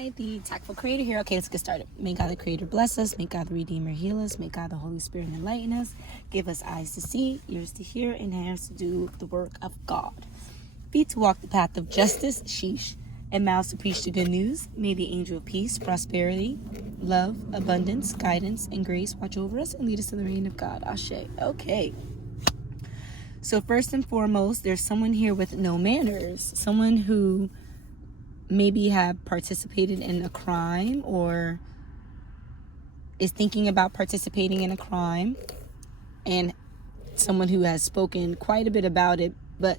Hi, the TAKful Creator here. Okay, let's get started. May God the Creator bless us. May God the Redeemer heal us. May God the Holy Spirit enlighten us. Give us eyes to see, ears to hear, and hands to do the work of God. Feet to walk the path of justice, sheesh, and mouths to preach the good news. May the angel of peace, prosperity, love, abundance, guidance, and grace watch over us and lead us to the reign of God. Ashe. Okay. So first and foremost, there's someone here with no manners. Someone who maybe have participated in a crime or is thinking about participating in a crime, and someone who has spoken quite a bit about it, but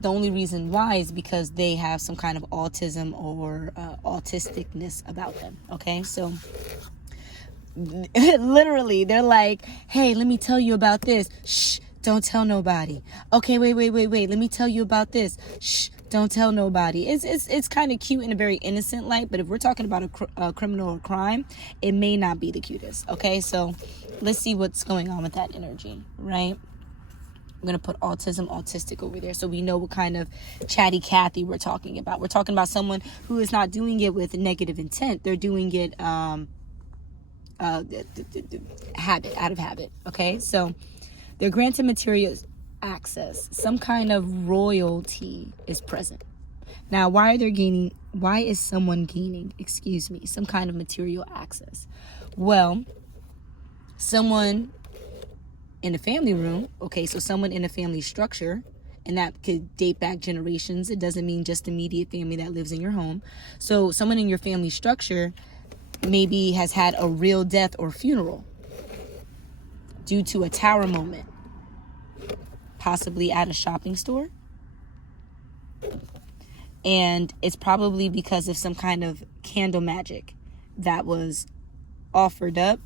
the only reason why is because they have some kind of autism or autisticness about them. Okay, so literally they're like, hey, let me tell you about this. Shh, don't tell nobody. Okay, wait, let me tell you about this. Shh, don't tell nobody. It's kind of cute in a very innocent light, but if we're talking about a criminal or crime, it may not be the cutest. Okay, so let's see what's going on with that energy, right? I'm going to put autistic over there so we know what kind of chatty Cathy we're talking about. We're talking about someone who is not doing it with negative intent. They're doing it out of habit. Okay, so they're granted material access. Some kind of royalty is present. Now, why is someone gaining, some kind of material access? Well, someone in a family room, okay, so someone in a family structure, and that could date back generations. It doesn't mean just immediate family that lives in your home. So someone in your family structure maybe has had a real death or funeral due to a tower moment, possibly at a shopping store. And it's probably because of some kind of candle magic that was offered up.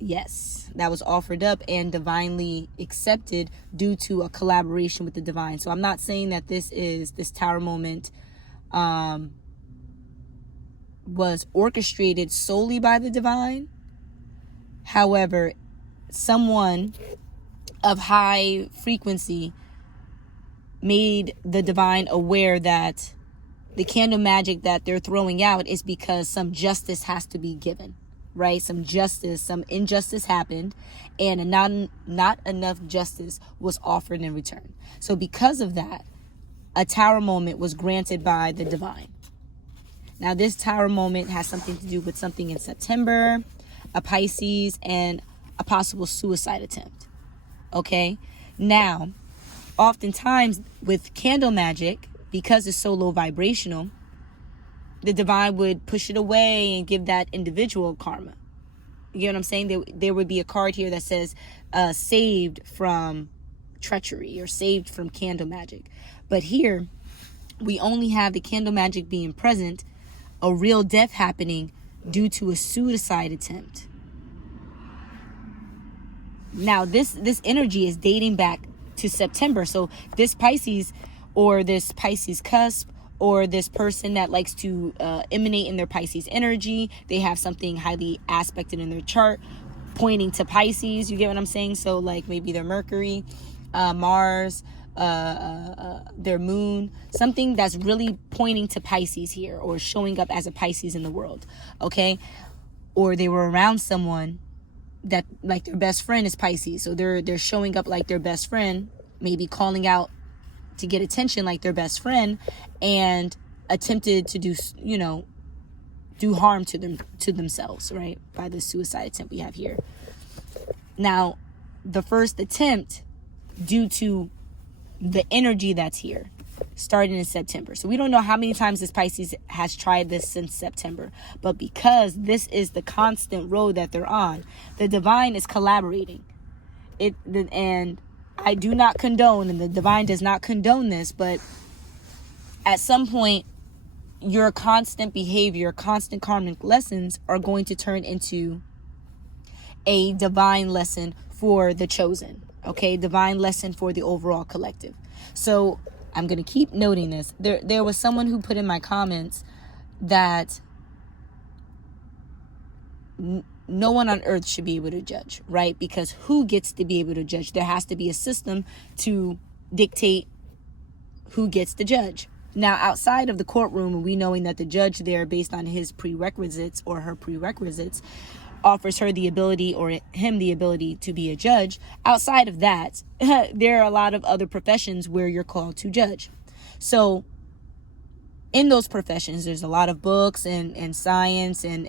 Yes, that was offered up and divinely accepted due to a collaboration with the divine. So I'm not saying that this tower moment was orchestrated solely by the divine. However, someone of high frequency made the divine aware that the candle magic that they're throwing out is because some justice has to be given, right? Some injustice happened, and not enough justice was offered in return. So because of that, a tower moment was granted by the divine. Now, this tower moment has something to do with something in September, a Pisces, and a possible suicide attempt. Okay? Now, oftentimes with candle magic, because it's so low vibrational, the divine would push it away and give that individual karma. You know what I'm saying? There would be a card here that says saved from treachery or saved from candle magic. But here, we only have the candle magic being present, a real death happening due to a suicide attempt. Now, this energy is dating back to September. So this Pisces or this Pisces cusp or this person that likes to emanate in their Pisces energy, they have something highly aspected in their chart pointing to Pisces. You get what I'm saying? So like maybe their Mercury, Mars, their moon, something that's really pointing to Pisces here or showing up as a Pisces in the world. Okay? Or they were around someone that like their best friend is Pisces, so they're showing up like their best friend, maybe calling out to get attention like their best friend, and attempted to do harm to themselves, right, by the suicide attempt we have here. Now, the first attempt, due to the energy that's here, starting in September. So we don't know how many times this Pisces has tried this since September. But because this is the constant road that they're on, the divine is collaborating. And I do not condone, and the divine does not condone this, but at some point, your constant behavior, constant karmic lessons are going to turn into a divine lesson for the chosen. Okay, divine lesson for the overall collective. So I'm going to keep noting this. There was someone who put in my comments that no one on earth should be able to judge, right? Because who gets to be able to judge? There has to be a system to dictate who gets to judge. Now, outside of the courtroom, and we knowing that the judge there, based on his prerequisites or her prerequisites, offers her the ability or him the ability to be a judge. Outside of that, there are a lot of other professions where you're called to judge. So in those professions, there's a lot of books and science and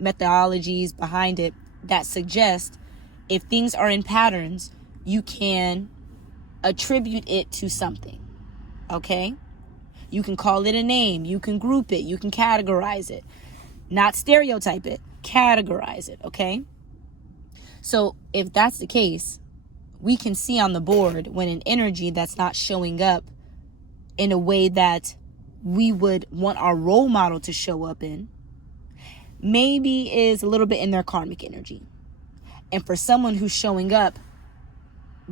methodologies behind it that suggest if things are in patterns, you can attribute it to something. Okay? You can call it a name. You can group it. You can categorize it. Not stereotype it. Categorize it. Okay? So if that's the case, we can see on the board when an energy that's not showing up in a way that we would want our role model to show up in, maybe is a little bit in their karmic energy. And for someone who's showing up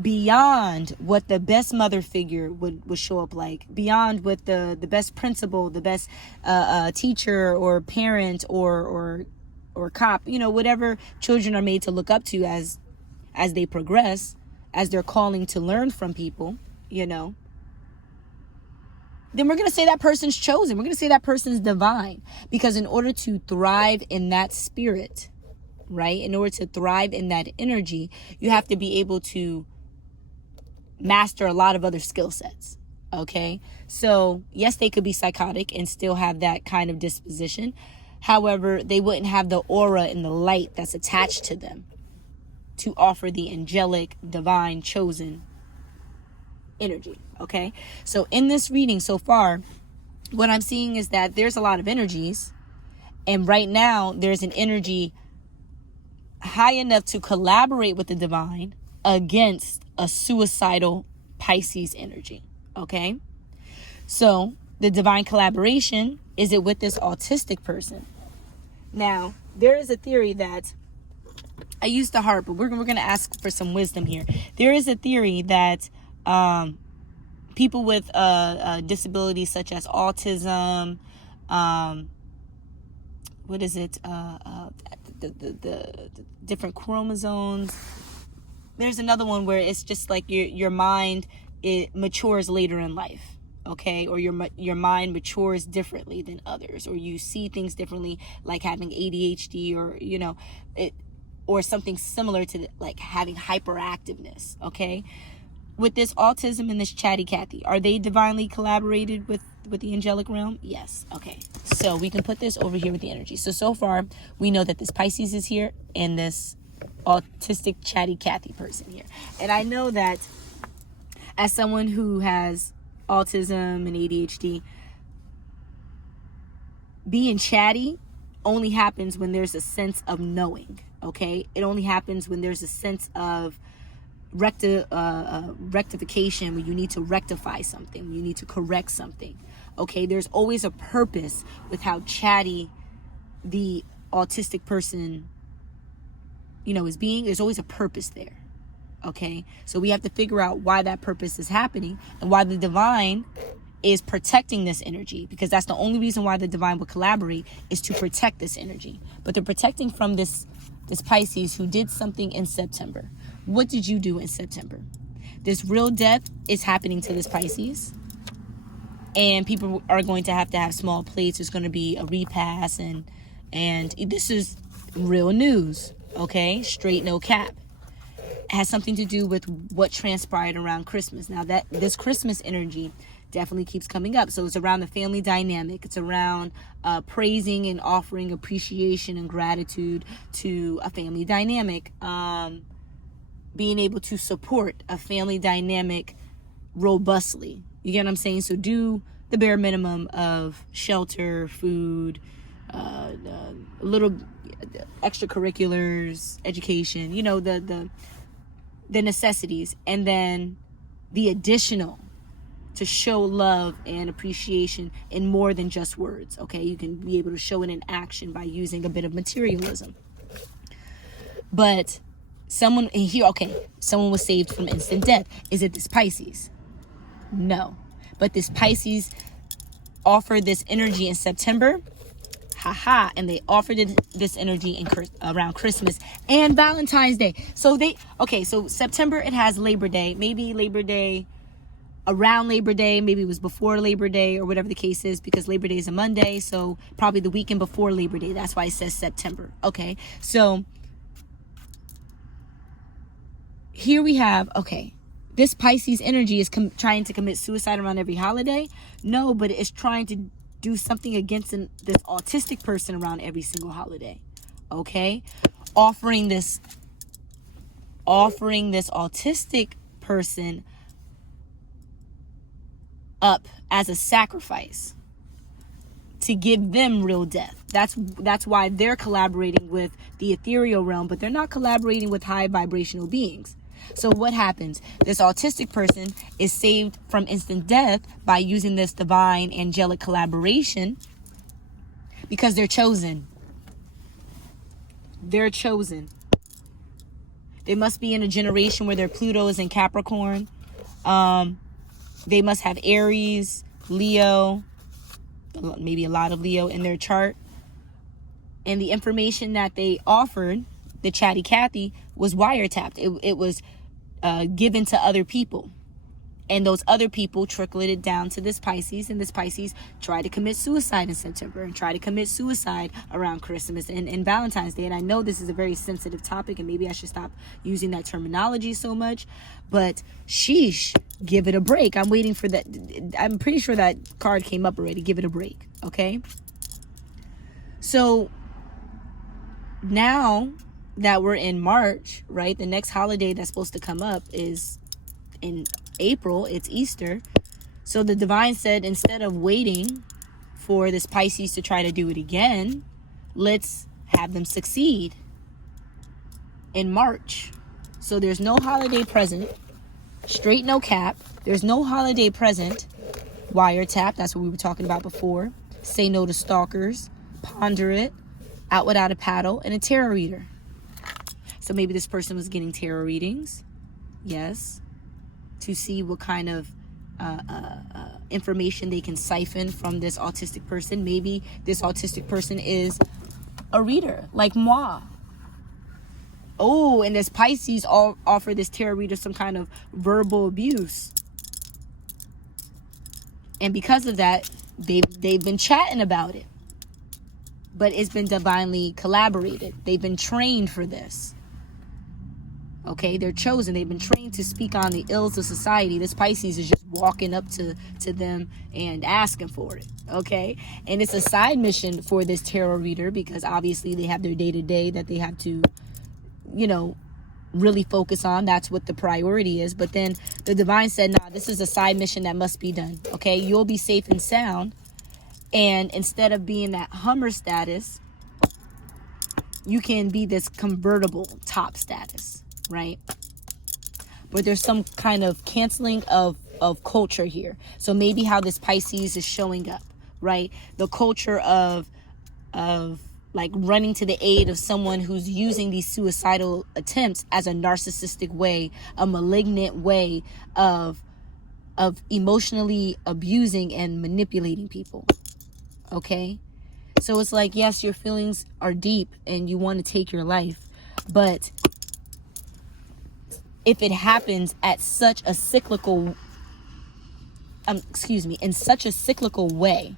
beyond what the best mother figure would show up like, beyond what the best principal, the best teacher or parent or cop, whatever children are made to look up to as they progress, as they're calling to learn from people, then we're going to say that person's chosen. We're going to say that person's divine. Because in order to thrive in that spirit, right, in order to thrive in that energy, you have to be able to master a lot of other skill sets. Okay? So, yes, they could be psychotic and still have that kind of disposition. However, they wouldn't have the aura and the light that's attached to them to offer the angelic, divine, chosen energy. Okay? So in this reading so far, what I'm seeing is that there's a lot of energies, and right now there's an energy high enough to collaborate with the divine against a suicidal Pisces energy. Okay? So the divine collaboration, is it with this autistic person? Now, there is a theory that I used to harp, but we're going to ask for some wisdom here. There is a theory that people with disabilities such as autism, the different chromosomes. There's another one where it's just like your mind, it matures later in life. Okay, or your mind matures differently than others, or you see things differently, like having ADHD, or or something similar to like having hyperactiveness. Okay, with this autism and this chatty Cathy, are they divinely collaborated with the angelic realm? Yes. Okay, so we can put this over here with the energy. So far we know that this Pisces is here and this autistic chatty Cathy person here, and I know that as someone who has autism and ADHD, being chatty only happens when there's a sense of knowing. Okay, it only happens when there's a sense of rectification, when you need to rectify something, when you need to correct something. Okay, there's always a purpose with how chatty the autistic person is being. There's always a purpose there. Okay, so we have to figure out why that purpose is happening and why the divine is protecting this energy, because that's the only reason why the divine would collaborate, is to protect this energy. But they're protecting from this Pisces who did something in September. What did you do in September? This real death is happening to this Pisces, and people are going to have small plates. There's going to be a repast, and this is real news. Okay, straight, no cap. Has something to do with what transpired around Christmas. Now, that this Christmas energy definitely keeps coming up. So it's around the family dynamic. It's around praising and offering appreciation and gratitude to a family dynamic. Being able to support a family dynamic robustly. You get what I'm saying? So do the bare minimum of shelter, food, a little extracurriculars, education, the necessities, and then the additional to show love and appreciation in more than just words. Okay, you can be able to show it in action by using a bit of materialism. But someone was saved from instant death. Is it this Pisces? No, but this Pisces offered this energy in September. And they offered this energy around Christmas and Valentine's Day. So September, it has Labor Day. Maybe Labor Day around Labor Day, maybe it was before Labor Day or whatever the case is, because Labor Day is a Monday, so probably the weekend before Labor Day. That's why it says September. Okay, so here we have, okay, this Pisces energy is trying to commit suicide around every holiday. No, but it's trying to do something against this autistic person around every single holiday. Okay, offering this autistic person up as a sacrifice to give them real death. That's why they're collaborating with the ethereal realm, but they're not collaborating with high vibrational beings. So what happens? This autistic person is saved from instant death by using this divine angelic collaboration because they're chosen. They're chosen. They must be in a generation where their Pluto is in Capricorn. They must have Aries, Leo, maybe a lot of Leo in their chart. And the information that they offered, the Chatty Cathy, was wiretapped. It was given to other people. And those other people trickled it down to this Pisces. And this Pisces tried to commit suicide in September and try to commit suicide around Christmas and Valentine's Day. And I know this is a very sensitive topic, and maybe I should stop using that terminology so much. But sheesh, give it a break. I'm waiting for that. I'm pretty sure that card came up already. Give it a break. Okay. So now that we're in March, right? The next holiday that's supposed to come up is in April. It's Easter. So the divine said, instead of waiting for this Pisces to try to do it again, let's have them succeed in March. So there's no holiday present, straight no cap. There's no holiday present, wiretap. That's what we were talking about before. Say no to stalkers, ponder it, out without a paddle, and a tarot reader. So maybe this person was getting tarot readings. Yes. To see what kind of information they can siphon from this autistic person. Maybe this autistic person is a reader, like moi. Oh, and this Pisces offer this tarot reader some kind of verbal abuse. And because of that, they've been chatting about it. But it's been divinely collaborated. They've been trained for this. Okay, they're chosen. They've been trained to speak on the ills of society. This Pisces is just walking up to them and asking for it. Okay, and it's a side mission for this tarot reader because obviously they have their day-to-day that they have to, really focus on. That's what the priority is. But then the divine said, nah, this is a side mission that must be done. Okay, you'll be safe and sound. And instead of being that Hummer status, you can be this convertible top status. Right? But there's some kind of canceling of culture here. So maybe how this Pisces is showing up, right? The culture of like running to the aid of someone who's using these suicidal attempts as a narcissistic way, a malignant way of emotionally abusing and manipulating people. Okay? So it's like, yes, your feelings are deep and you want to take your life, but if it happens at such a cyclical, in such a cyclical way,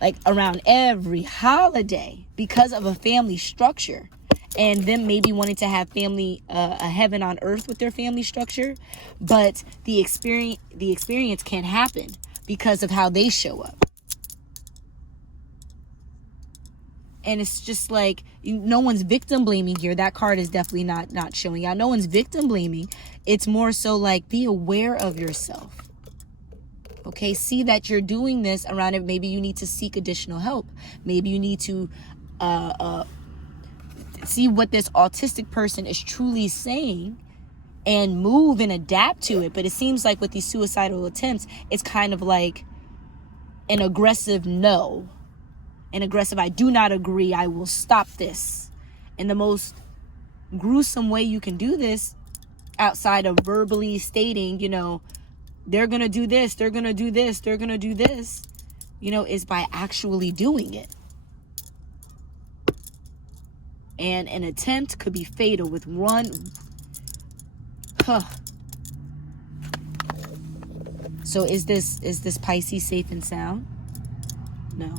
like around every holiday, because of a family structure, and them maybe wanting to have family, a heaven on earth with their family structure, but the experience can't happen because of how they show up. And it's just like, no one's victim blaming here. That card is definitely not showing out. No one's victim blaming. It's more so like, be aware of yourself. Okay, see that you're doing this around it. Maybe you need to seek additional help. Maybe you need to see what this autistic person is truly saying and move and adapt to it. But it seems like with these suicidal attempts, it's kind of like an aggressive no. An aggressive, I do not agree, I will stop this. And the most gruesome way you can do this, outside of verbally stating, they're going to do this, they're going to do this, they're going to do this, is by actually doing it. And an attempt could be fatal with one. So is this Pisces safe and sound? No.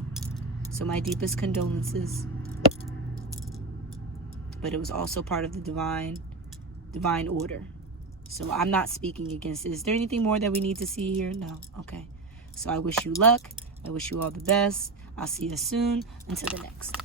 So my deepest condolences. But it was also part of the divine order. So I'm not speaking against it. Is there anything more that we need to see here? No. Okay. So I wish you luck. I wish you all the best. I'll see you soon. Until the next.